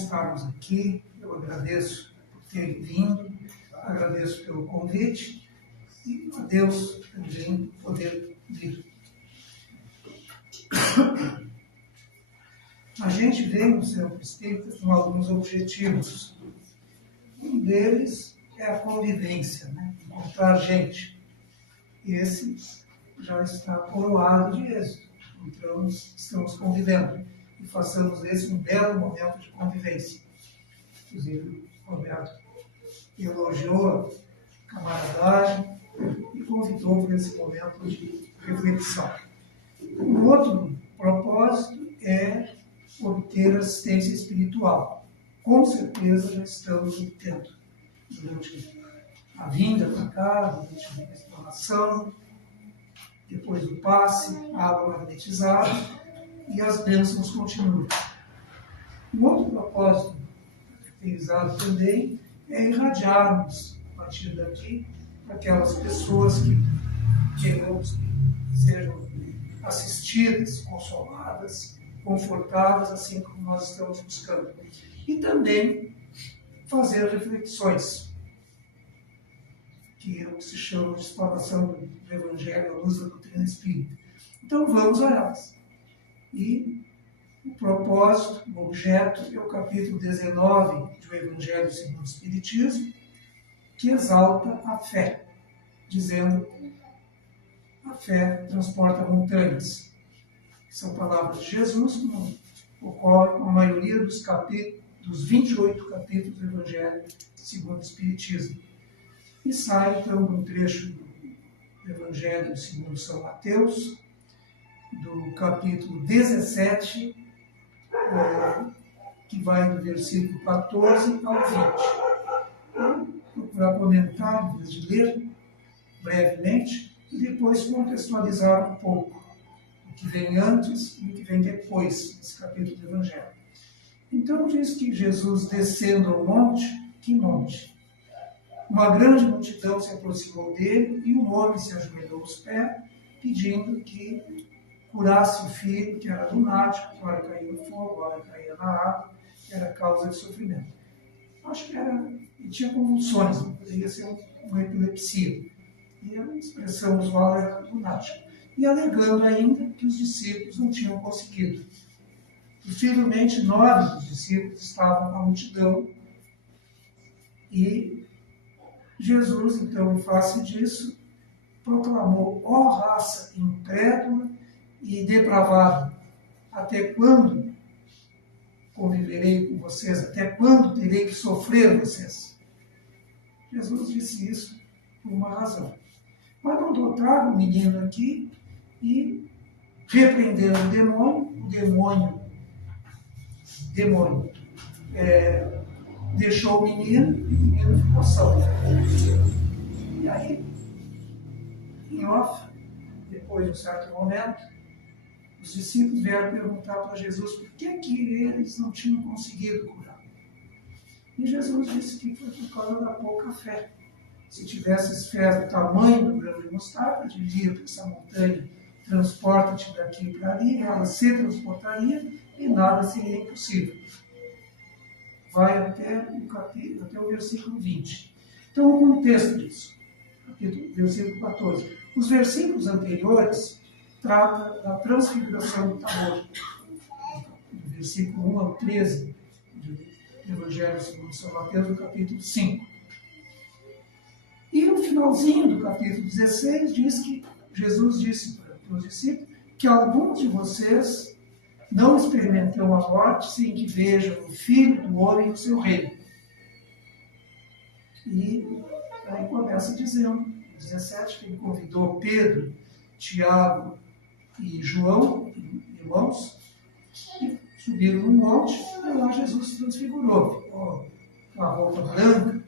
estarmos aqui, eu agradeço por terem vindo, agradeço pelo convite e a Deus também poder vir. A gente veio no Centro Espírita com alguns objetivos. Um deles é a convivência, encontrar gente. E esse já está coroado de êxito. Então, estamos convivendo e façamos desse um belo momento de convivência. Inclusive, o Roberto elogiou a camaradagem e convidou para esse momento de reflexão. Um outro propósito é obter assistência espiritual. Com certeza já estamos obtendo durante a vinda para cá, durante a restauração, depois do passe, a água magnetizada e as bênçãos continuam. Um outro propósito caracterizado também é irradiarmos, a partir daqui, aquelas pessoas que queremos que sejam assistidas, consoladas, confortadas, assim como nós estamos buscando. E também fazer reflexões, que é o que se chama de explanação do Evangelho à luz da doutrina espírita. Então vamos a elas. E o propósito, o objeto, é o capítulo 19 do Evangelho segundo o Espiritismo, que exalta a fé, dizendo: a fé transporta montanhas. São palavras de Jesus, como ocorre com a maioria dos 28 capítulos do Evangelho segundo o Espiritismo. E sai, então, de um trecho do Evangelho segundo São Mateus, do capítulo 17, que vai do versículo 14 ao 20. Vou procurar comentar, em vez de ler brevemente, e depois contextualizar um pouco o que vem antes e o que vem depois desse capítulo do Evangelho. Então diz que Jesus, descendo ao monte, que monte? Uma grande multidão se aproximou dele e um homem se ajoelhou aos pés, pedindo que curasse o filho, que era lunático, que ora caía no fogo, ora caía na água, que era causa de sofrimento. Acho que ele tinha convulsões, poderia ser uma epilepsia. E a expressão usual era lunático. E alegando ainda que os discípulos não tinham conseguido. Possivelmente 9 dos discípulos estavam na multidão e Jesus, então, em face disso, proclamou: ó raça incrédula e depravada, até quando conviverei com vocês? Até quando terei que sofrer vocês? Jesus disse isso por uma razão. Mas mandou trazer o menino aqui e, repreendendo o demônio deixou o menino e o menino ficou salvo. E aí, em off, depois de um certo momento, os discípulos vieram perguntar para Jesus por que eles não tinham conseguido curar. E Jesus disse que foi por causa da pouca fé. Se tivesses fé do tamanho do grão de mostarda, diria para essa montanha: transporta-te daqui para ali, ela se transportaria e nada seria impossível. Vai até o versículo 20. Então, o contexto disso, versículo 14. Os versículos anteriores tratam da transfiguração do Tabor, do versículo 1 ao 13, do Evangelho segundo São Mateus, do capítulo 5. E no finalzinho do capítulo 16, diz que Jesus disse para os discípulos que alguns de vocês não experimentam a morte sem que vejam o Filho do Homem no seu reino. E aí começa dizendo, 17, que ele convidou Pedro, Tiago e João, irmãos, e subiram no monte, e lá Jesus se transfigurou, com a roupa branca,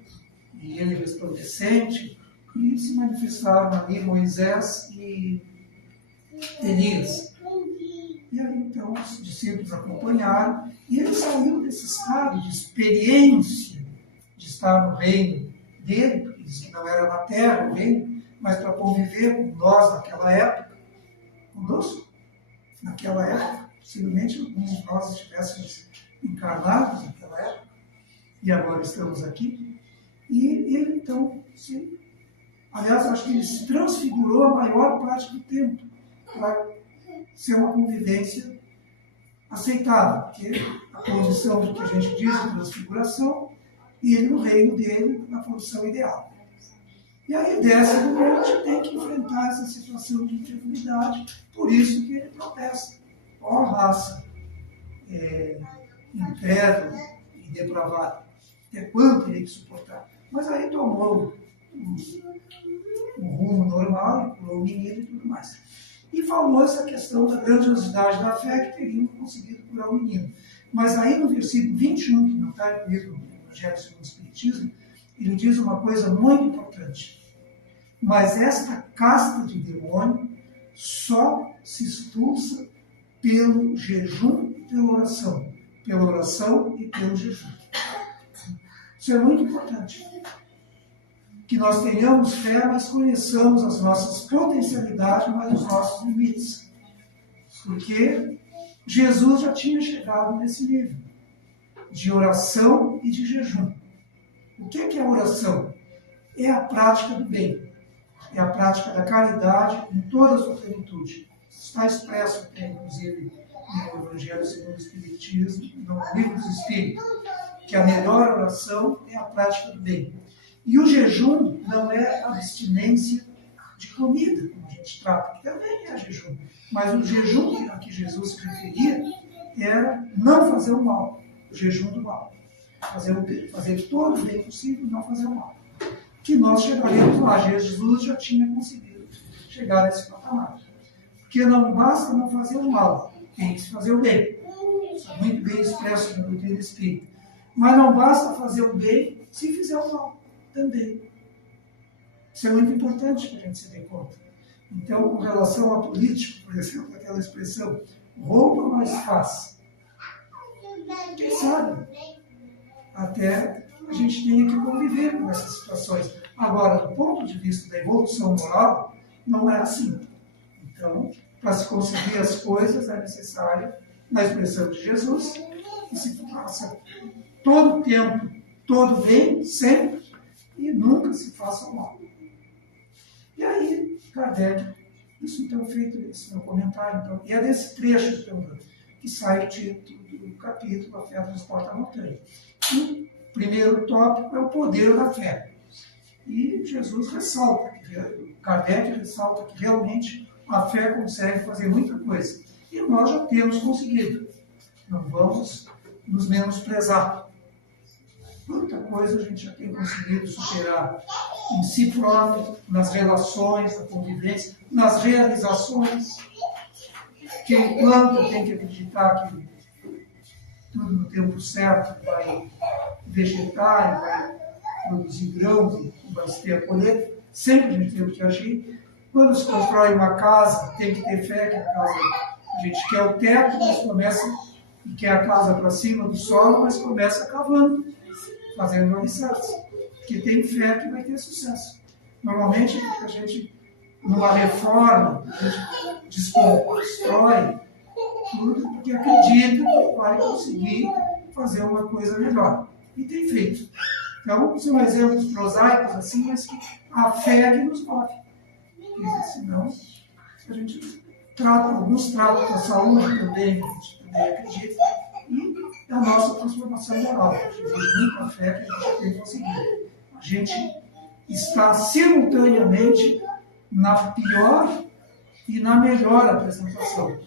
e ele resplandecente, e se manifestaram ali Moisés e Elias. E aí, então, os discípulos acompanharam, e ele saiu desse estado de experiência de estar no reino dele, porque disse que não era na terra o reino, mas para conviver com nós naquela época, conosco, naquela época, possivelmente alguns de nós estivéssemos encarnados naquela e agora estamos aqui. E ele, então, aliás, acho que ele se transfigurou a maior parte do tempo para ser uma convivência aceitável, porque a condição do que a gente diz de transfiguração, e ele no reino dele, na condição ideal. E aí desce do monte, tem que enfrentar essa situação de enfermidade, por isso que ele protesta. Ó raça incrédula e depravada, até quanto teria que suportar? Mas aí tomou o rumo normal, e curou o menino e tudo mais. E falou essa questão da grandiosidade da fé que teriam conseguido curar o menino. Mas aí no versículo 21, que não está incluído no Evangelho segundo o Espiritismo, ele diz uma coisa muito importante. Mas esta casta de demônio só se expulsa pelo jejum e pela oração. Pela oração e pelo jejum. Isso é muito importante. Que nós tenhamos fé, mas conheçamos as nossas potencialidades, mas os nossos limites. Porque Jesus já tinha chegado nesse nível de oração e de jejum. O que é a oração? É a prática do bem. É a prática da caridade em toda a sua plenitude. Está expresso até, inclusive, no Evangelho segundo o Espiritismo, no Livro dos Espíritos, que a melhor oração é a prática do bem. E o jejum não é abstinência de comida, como a gente trata, que também é jejum. Mas o jejum a que Jesus se referia era não fazer o mal, o jejum do mal. Fazer o bem, fazer todo o bem possível, não fazer o mal. Que nós chegaremos lá. Jesus já tinha conseguido chegar nesse patamar. Porque não basta não fazer o mal, tem que se fazer o bem. Isso é muito bem expresso no doutrina espírita. Mas não basta fazer o bem se fizer o mal também. Isso é muito importante para a gente se dar conta. Então, com relação ao político, por exemplo, aquela expressão, rouba, mas faz. Quem sabe? Até a gente tenha que conviver com essas situações. Agora, do ponto de vista da evolução moral, não é assim. Então, para se conseguir as coisas, é necessário, na expressão de Jesus, que se faça todo o tempo, todo bem, sempre, e nunca se faça o mal. E aí, Kardec, isso então feito esse meu comentário, então, e é desse trecho então, que sai o título do capítulo, A Fé Transporta a Montanha. E o primeiro tópico é o poder da fé. E Jesus ressalta, Kardec ressalta que realmente a fé consegue fazer muita coisa. E nós já temos conseguido. Não vamos nos menosprezar. Muita coisa a gente já tem conseguido superar em si próprio, nas relações, na convivência, nas realizações. Quem planta tem que acreditar que tudo no tempo certo vai vegetar, vai produzir grãos e vai se ter a colheita. Sempre a gente tem que agir. Quando se constrói uma casa, tem que ter fé que a casa, a gente quer o teto, mas começa, e quer a casa para cima do solo, mas começa cavando, fazendo alicerce. Porque tem fé que vai ter sucesso. Normalmente, a gente, numa reforma, a gente desconstrói tudo porque acredita que vai conseguir fazer uma coisa melhor. E tem feito. Então, são exemplos prosaicos assim, mas que a fé é que nos move. Porque senão, a gente trata, alguns tratam a saúde também, a gente também acredita, e a nossa transformação moral. A gente tem muita fé que a gente tem conseguido. A gente está simultaneamente na pior e na melhor apresentação.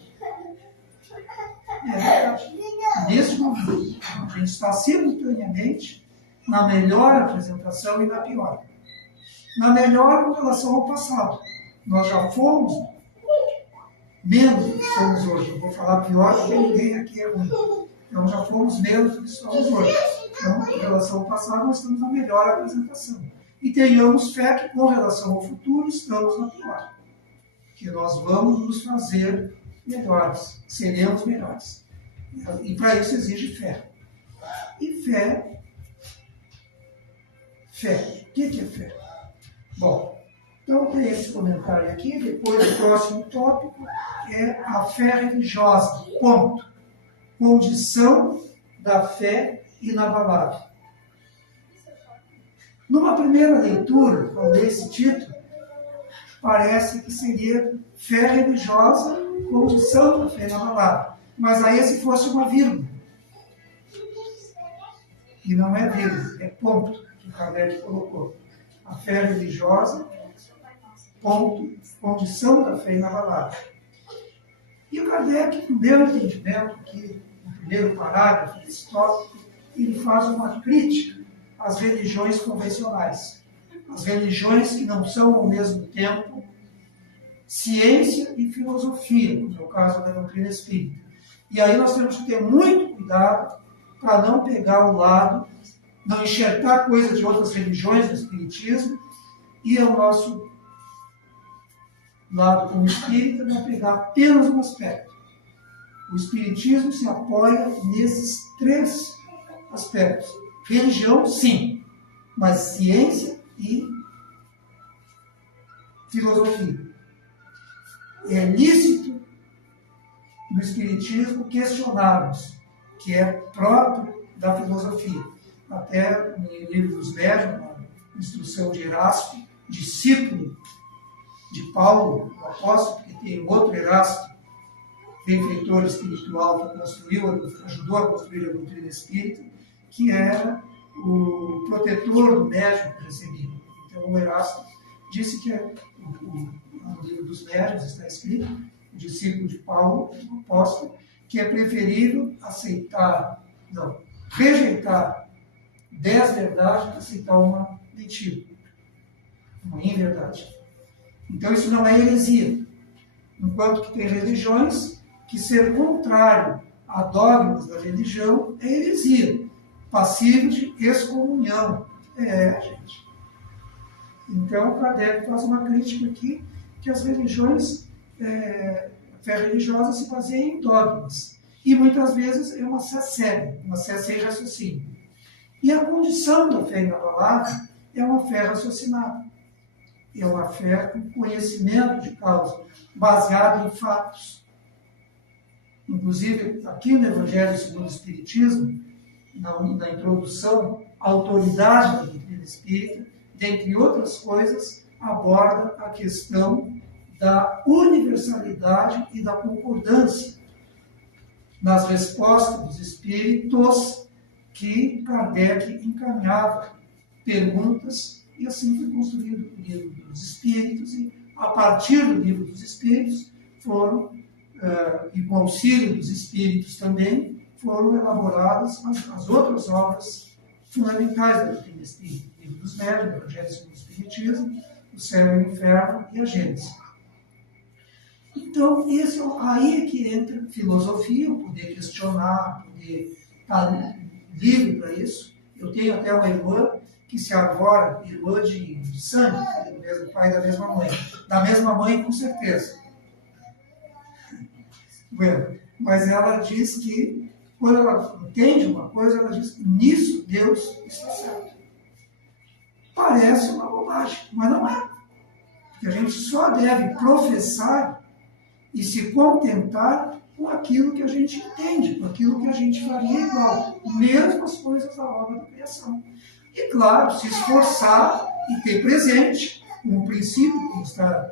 É verdade. Nesse momento, a gente está simultaneamente na melhor apresentação e na pior. Na melhor com relação ao passado. Nós já fomos menos do que somos hoje. Eu vou falar pior porque ninguém aqui é ruim. Então já fomos menos do que somos hoje. Então, em relação ao passado, nós estamos na melhor apresentação. E tenhamos fé que, com relação ao futuro, estamos na pior. Que nós vamos nos fazer melhores, seremos melhores. E para isso exige fé. E fé. O que é fé? Bom, então tem esse comentário aqui. Depois, o próximo tópico é a fé religiosa. Ponto. Condição da fé inabalável. Numa primeira leitura, ao ler esse título, parece que seria fé religiosa, condição da fé inabalável. Mas aí se fosse uma vírgula. E não é vírgula, é ponto que o Kardec colocou. A fé religiosa, ponto, condição da fé inabalável. E o Kardec, no meu entendimento, aqui, no primeiro parágrafo desse tópico, ele faz uma crítica às religiões convencionais. As religiões que não são, ao mesmo tempo, ciência e filosofia, como é o caso da doutrina espírita. E aí nós temos que ter muito cuidado para não pegar o lado, não enxertar coisas de outras religiões do espiritismo e ao nosso lado como espírita não pegar apenas um aspecto. O espiritismo se apoia nesses 3 aspectos. Religião, sim, mas ciência e filosofia. É lícito no espiritismo questionarmos, que é próprio da filosofia. Até no livro dos Médiuns, na instrução de Erasto, discípulo de Paulo, o apóstolo, porque tem outro Erasto, benfeitor espiritual, que ajudou a construir a doutrina espírita, que era o protetor do médium recebido. Então, o Erasto disse que no livro dos Médiuns está escrito, o discípulo de Paulo, o apóstolo, que é preferível rejeitar 10 verdades para aceitar uma mentira, uma inverdade. Então, isso não é heresia. Enquanto que tem religiões que ser contrário a dogmas da religião é heresia, passivo de excomunhão. Gente. Então, Kardec faz uma crítica aqui, que as religiões, a fé religiosa se baseia em dogmas. E muitas vezes é uma fé cega, uma fé sem raciocínio. E a condição da fé inabalável é uma fé raciocinada. É uma fé com conhecimento de causa, baseado em fatos. Inclusive, aqui no Evangelho segundo o Espiritismo, na introdução, a autoridade da doutrina espírita, dentre outras coisas, aborda a questão da universalidade e da concordância nas respostas dos espíritos que Kardec encaminhava perguntas, e assim foi construído o livro dos Espíritos, e a partir do livro dos Espíritos foram, e com auxílio dos Espíritos também, foram elaboradas as outras obras fundamentais da doutrina espírita, o livro dos Médiuns, o Evangelho segundo o Espiritismo, o Céu e o Inferno e a Gênese. Então, aí é que entra filosofia, o poder questionar, poder estar livre para isso. Eu tenho até uma irmã que se arvora, irmã de sangue, do mesmo pai e da mesma mãe. Da mesma mãe, com certeza. Bueno, mas ela diz que, quando ela entende uma coisa, ela diz que nisso Deus está certo. Parece uma bobagem, mas não é. Porque a gente só deve professar e se contentar com aquilo que a gente entende, com aquilo que a gente faria igual, mesmo as coisas da obra da criação. E, claro, se esforçar e ter presente um princípio que está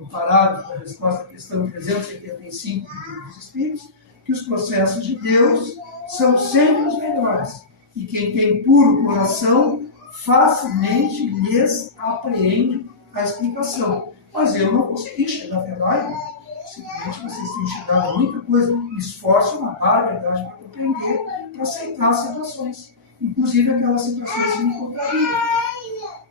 no parágrafo da resposta à questão 375 do Livro dos Espíritos, que os processos de Deus são sempre os melhores. E quem tem puro coração facilmente lhes apreende a explicação. Mas eu não consegui chegar até lá. Simplesmente vocês têm chegado a muita coisa. Esforço uma barbaridade para compreender, para aceitar as situações. Inclusive aquelas situações que me contrariam.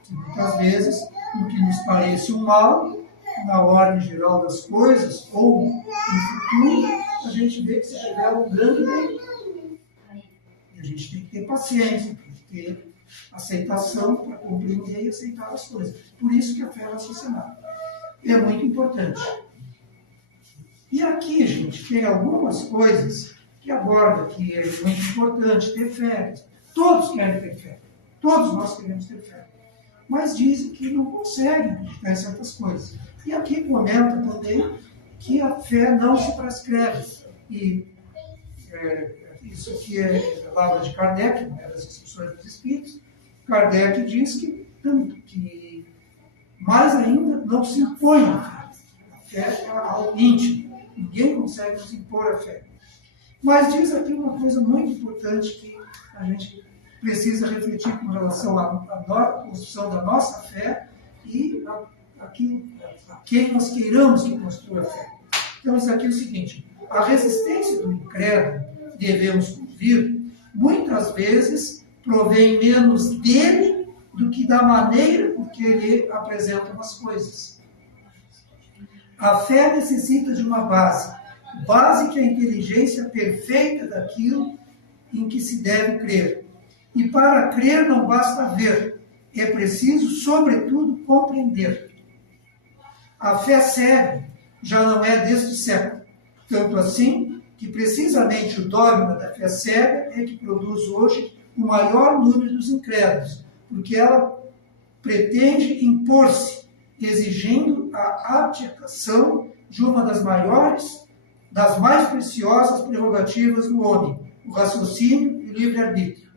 Muitas vezes, o que nos parece um mal, na ordem geral das coisas, ou no futuro, a gente vê que se revela um grande bem. E a gente tem que ter paciência, tem que ter aceitação para compreender e aceitar as coisas. Por isso que a fé é raciocinada. É muito importante. E aqui, gente, tem algumas coisas que aborda que é muito importante ter fé. Todos querem ter fé. Todos nós queremos ter fé. Mas dizem que não conseguem acreditar em certas coisas. E aqui comenta também que a fé não se prescreve. E isso aqui é a palavra de Kardec, uma das instruções dos Espíritos. Kardec diz que mais ainda não se impõe a fé. A fé é algo íntimo. Ninguém consegue nos impor a fé. Mas diz aqui uma coisa muito importante que a gente precisa refletir com relação à construção da nossa fé e a quem nós queiramos que construa a fé. Então, diz aqui o seguinte: a resistência do incrédulo, devemos convir, muitas vezes provém menos dele do que da maneira por que ele apresenta as coisas. A fé necessita de uma base que é a inteligência perfeita daquilo em que se deve crer. E para crer não basta ver, é preciso, sobretudo, compreender. A fé cega já não é deste século, tanto assim que precisamente o dogma da fé cega é que produz hoje o maior número dos incrédulos, porque ela pretende impor-se, exigindo a abdicação de uma das mais preciosas prerrogativas do homem, o raciocínio e o livre-arbítrio.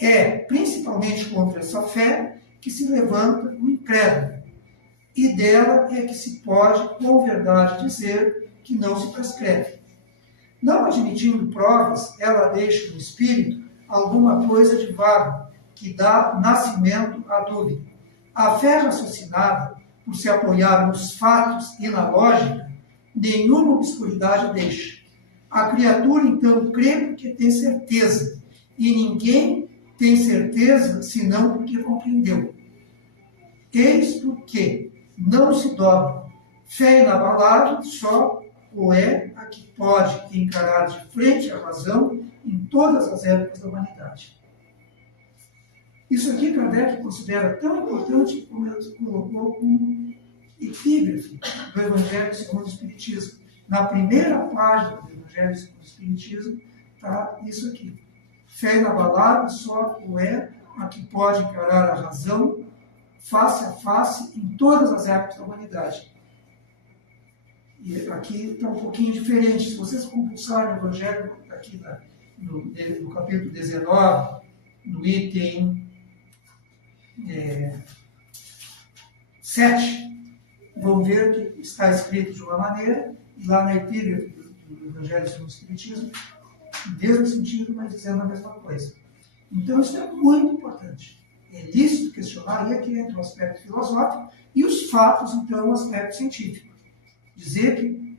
É principalmente contra essa fé que se levanta o incrédulo, e dela é que se pode, com verdade, dizer que não se prescreve. Não admitindo provas, ela deixa no espírito alguma coisa de vago, que dá nascimento à dúvida. A fé raciocinada, por se apoiar nos fatos e na lógica, nenhuma obscuridade deixa. A criatura, então, crê porque tem certeza, e ninguém tem certeza senão porque compreendeu. Eis porque não se dobra. Fé inabalável só ou é a que pode encarar de frente a razão em todas as épocas da humanidade. Isso aqui Kardec considera tão importante como ele colocou como epígrafe do Evangelho segundo o Espiritismo. Na primeira página do Evangelho segundo o Espiritismo está isso aqui. Fé inabalável só ou é a que pode encarar a razão face a face em todas as épocas da humanidade. E aqui está um pouquinho diferente. Se vocês compulsarem o Evangelho aqui no capítulo 19, no item 7, vão ver que está escrito de uma maneira, e lá na epígrafe do Evangelho segundo o Espiritismo, no mesmo sentido, mas dizendo a mesma coisa. Então, isso é muito importante. É lícito questionar, e aqui entra o aspecto filosófico, e os fatos, então, o aspecto científico. Dizer que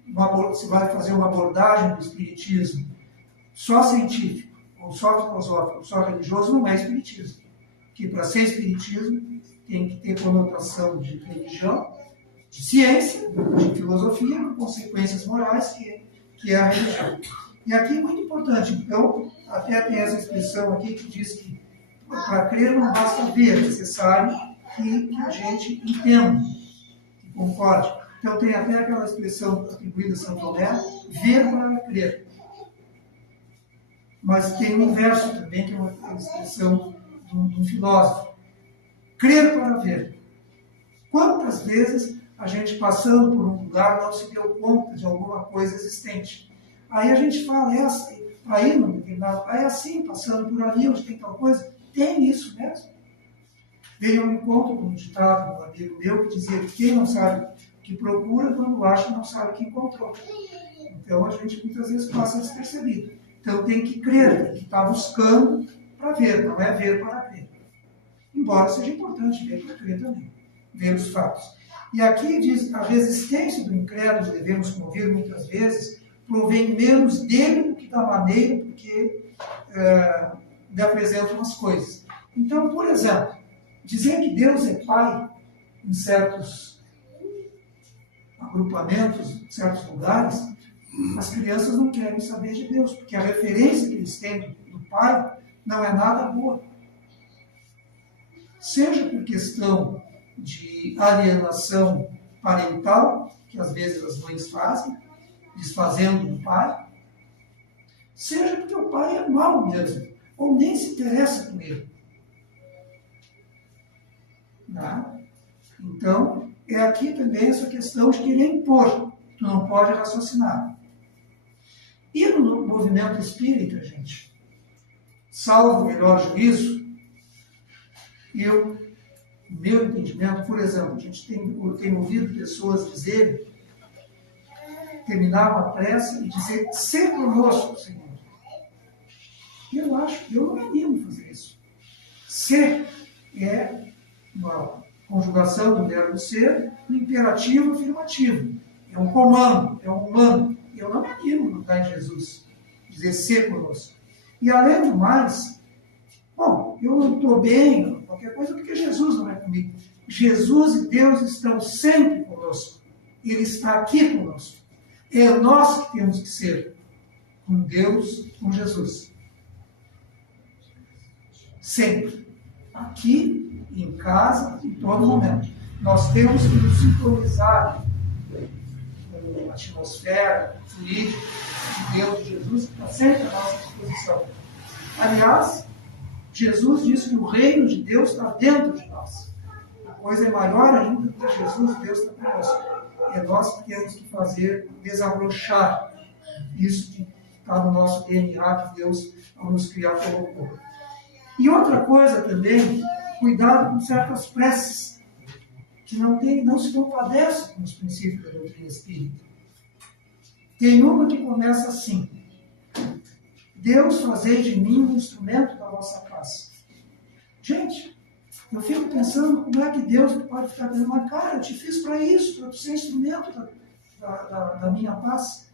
se vai fazer uma abordagem do espiritismo só científico, ou só filosófico, ou só religioso, não é espiritismo. Que para ser espiritismo tem que ter conotação de religião, de ciência, de filosofia, com consequências morais, que é a religião. E aqui é muito importante, então, até tem essa expressão aqui que diz que para crer não basta ver, é necessário que a gente entenda, que concorde. Então tem até aquela expressão atribuída a São Tomé, ver para crer. Mas tem um verso também, que é uma expressão de um filósofo. Crer para ver. Quantas vezes a gente passando por um lugar não se deu conta de alguma coisa existente? Aí a gente fala, aí não determinado, é assim, passando por ali, onde tem tal coisa. Tem isso mesmo. Veio um encontro com um ditado de um amigo meu que dizia que quem não sabe o que procura, quando acha, não sabe o que encontrou. Então a gente muitas vezes passa despercebido. Então tem que crer, tem que estar buscando para ver, não é ver para crer. Embora seja importante ver para crer também, ver os fatos. E aqui diz, a resistência do incrédulo, devemos convir muitas vezes, provém menos dele do que da maneira porque lhe apresentam as coisas. Então, por exemplo, dizer que Deus é Pai em certos agrupamentos, em certos lugares, as crianças não querem saber de Deus, porque a referência que eles têm do Pai não é nada boa. Seja por questão de alienação parental, que às vezes as mães fazem, desfazendo do pai, seja porque o pai é mau mesmo, ou nem se interessa com ele. Tá? Então, é aqui também essa questão de querer impor, tu não pode raciocinar. E no movimento espírita, gente, salvo o melhor juízo, meu entendimento, por exemplo, eu tenho ouvido pessoas dizerem, terminar uma prece e dizer, ser conosco, Senhor. Eu não me animo a fazer isso. Ser é uma conjugação do verbo ser no imperativo afirmativo. É um comando, é um humano. Eu não me animo a botar em Jesus, dizer ser conosco. E além do mais, bom, eu não estou bem, qualquer coisa, porque Jesus não é comigo. Jesus e Deus estão sempre conosco. Ele está aqui conosco. É nós que temos que ser com Deus, com Jesus. Sempre. Aqui, em casa, em todo momento. Nós temos que nos sintonizar com a atmosfera fluídica de Deus, de Jesus, que está sempre à nossa disposição. Aliás, Jesus disse que o reino de Deus está dentro de nós. A coisa é maior ainda porque Jesus e Deus está conosco. É nós que temos que fazer desabrochar isso que está no nosso DNA, que Deus, ao nos criar, colocou. E outra coisa também, cuidado com certas preces que não se compadecem com os princípios da doutrina espírita. Tem uma que começa assim: Deus, fazei de mim um instrumento da vossa paz. Gente, eu fico pensando como é que Deus pode ficar dando uma cara, eu te fiz para isso, para ser instrumento da minha paz.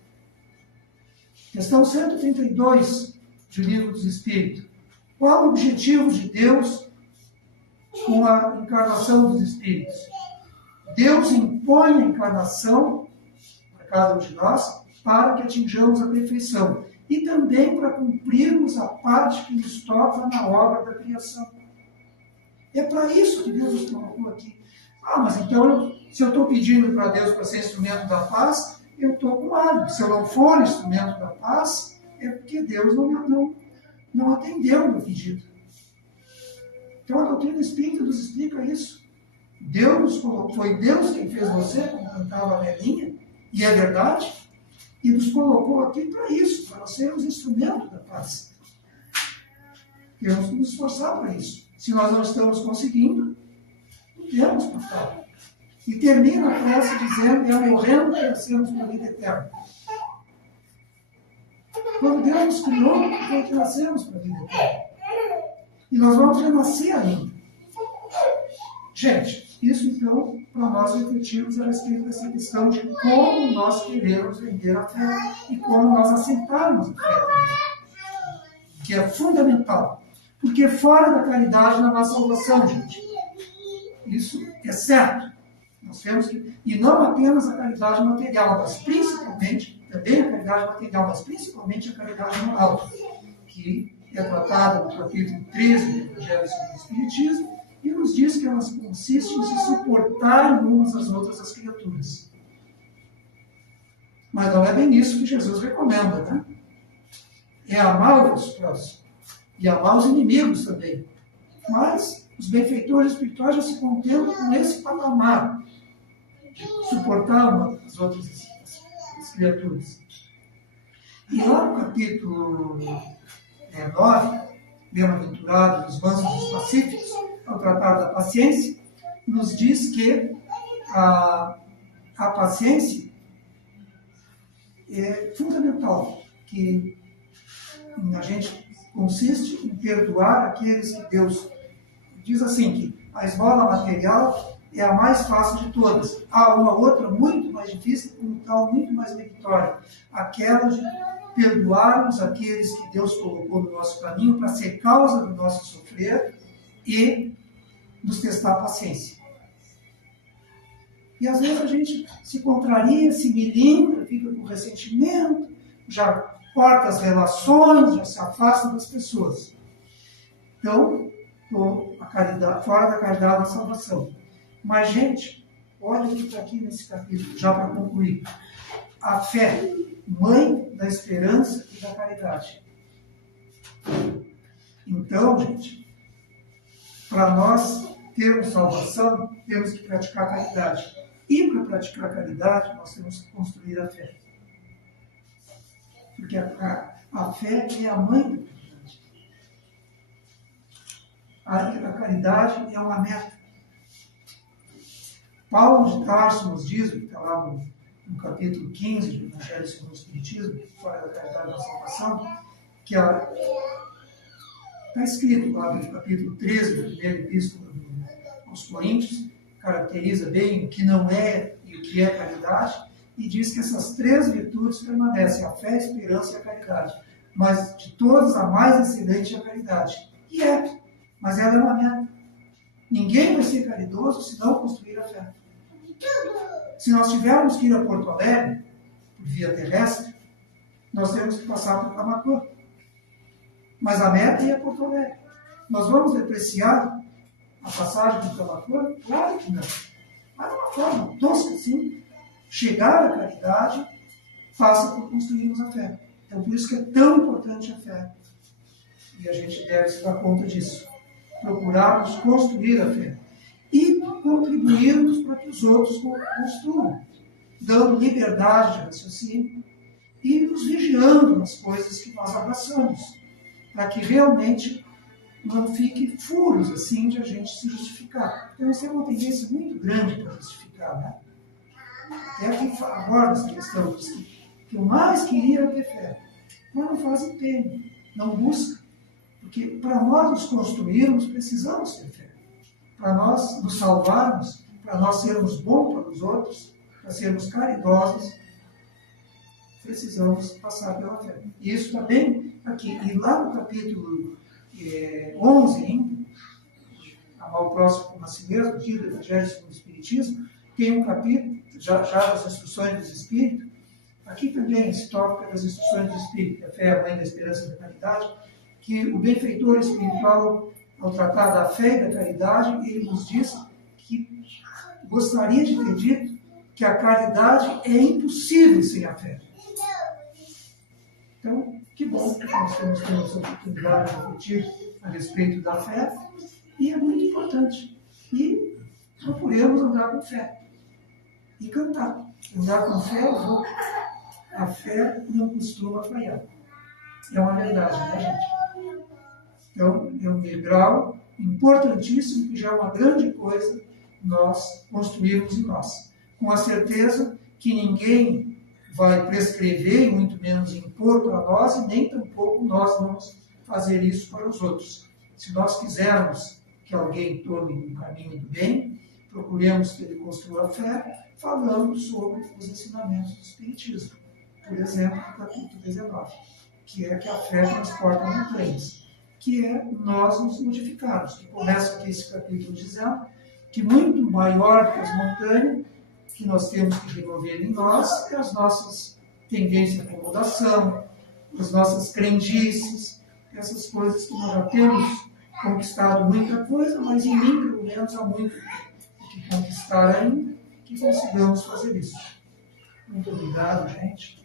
Questão 132 do Livro dos Espíritos. Qual o objetivo de Deus com a encarnação dos Espíritos? Deus impõe a encarnação para cada um de nós para que atinjamos a perfeição e também para cumprirmos a parte que nos toca na obra da criação. É para isso que Deus nos colocou aqui. Mas então, se eu estou pedindo para Deus para ser instrumento da paz, eu estou com algo. Se eu não for instrumento da paz, é porque Deus não atendeu o meu pedido. Então, a doutrina espírita nos explica isso. Deus nos colocou, foi Deus quem fez você, como cantava a velhinha, e é verdade, e nos colocou aqui para isso, para sermos instrumentos da paz. Temos que nos esforçar para isso. Se nós não estamos conseguindo, não temos para falar. E termina a prece dizendo, é morrendo que nascemos para a vida eterna. Quando Deus nos criou, foi que nascemos para a vida eterna. E nós vamos renascer ainda. Gente, isso então, para nós refletirmos a respeito dessa questão de como nós queremos vender a fé e como nós aceitarmos a fé também. Que é fundamental. Porque fora da caridade não há salvação, gente. Isso é certo. Nós temos que, e não apenas a caridade material, mas principalmente, também a caridade material, mas principalmente a caridade moral, que é tratada no capítulo 13 do Evangelho segundo o Espiritismo, e nos diz que elas consistem em se suportarem umas às outras as criaturas. Mas não é bem isso que Jesus recomenda, né? É amar os próximos e amar os inimigos também. Mas os benfeitores espirituais já se contentam com esse patamar de suportar umas às outras as criaturas. E lá no capítulo 9, Bem-aventurados os mansos e os pacíficos, ao tratar da paciência, nos diz que a paciência é fundamental, que a gente consiste em perdoar aqueles que Deus diz assim, que a esmola material é a mais fácil de todas. Há uma outra muito mais difícil, como tal, muito mais meritória. Aquela de perdoarmos aqueles que Deus colocou no nosso caminho para ser causa do nosso sofrer e nos testar a paciência. E às vezes a gente se contraria, se milindra, fica com ressentimento, já corta as relações, já se afasta das pessoas. Então, a caridade, fora da caridade da salvação. Mas, gente, olha o que está aqui nesse capítulo, já para concluir. A fé, mãe da esperança e da caridade. Então, gente, para nós termos salvação, temos que praticar a caridade. E para praticar a caridade, nós temos que construir a fé. Porque a fé é a mãe da caridade. A caridade é uma meta. Paulo de Tarso nos diz, que está lá no capítulo 15 do Evangelho segundo o Espiritismo, fora da caridade da salvação, que está escrito lá no capítulo 13 da primeira epístola aos Coríntios, caracteriza bem o que não é e o que é caridade, e diz que essas três virtudes permanecem, a fé, a esperança e a caridade. Mas de todas, a mais excelente é a caridade. E é, mas ela é uma meta. Ninguém vai ser caridoso se não construir a fé. Se nós tivermos que ir a Porto Alegre, por via terrestre, nós temos que passar por Camaquã. Mas a meta é Porto Alegre. Nós vamos depreciar a passagem de Camaquã? Claro que não. Mas de uma forma tosca assim, chegar à caridade passa por construirmos a fé. Então, por isso que é tão importante a fé. E a gente deve se dar conta disso. Procurarmos construir a fé. E contribuirmos para que os outros construam, dando liberdade de raciocínio e nos vigiando nas coisas que nós abraçamos, para que realmente não fique furos assim de a gente se justificar. Então, isso é uma tendência muito grande para justificar, né? Até aqui agora essa questão que eu mais queria era ter fé, mas não faz empenho, não busca, porque para nós nos construirmos precisamos ter fé. Para nós nos salvarmos, para nós sermos bons para os outros, para sermos caridosos, precisamos passar pela fé. E isso está bem aqui. E lá no capítulo 11, ainda, amar o próximo como a si mesmo, aqui do Evangelho segundo o Espiritismo, tem um capítulo, já das instruções dos Espíritos. Aqui também esse tópico das instruções do Espírito, a fé, a mãe da esperança e da caridade, que o benfeitor espiritual, ao tratar da fé e da caridade, ele nos diz que gostaria de ter dito que a caridade é impossível sem a fé. Então, que bom que nós temos essa oportunidade de refletir a respeito da fé, e é muito importante. E procuremos andar com fé. E cantar. Andar com fé, a fé não costuma falhar. É uma verdade, né, gente? Então, é um degrau importantíssimo, que já é uma grande coisa nós construirmos em nós. Com a certeza que ninguém vai prescrever, e muito menos impor para nós, e nem tampouco nós vamos fazer isso para os outros. Se nós quisermos que alguém tome um caminho do bem, procuremos que ele construa a fé, falando sobre os ensinamentos do Espiritismo. Por exemplo, no capítulo 19, que é que a fé transporta montanhas, que é nós nos modificarmos. Que começa aqui esse capítulo dizendo que muito maior que as montanhas, que nós temos que remover em nós, é as nossas tendências à acomodação, as nossas crendices, essas coisas que nós já temos conquistado muita coisa, mas em mim, pelo menos, há muito que conquistar ainda, que consigamos fazer isso. Muito obrigado, gente.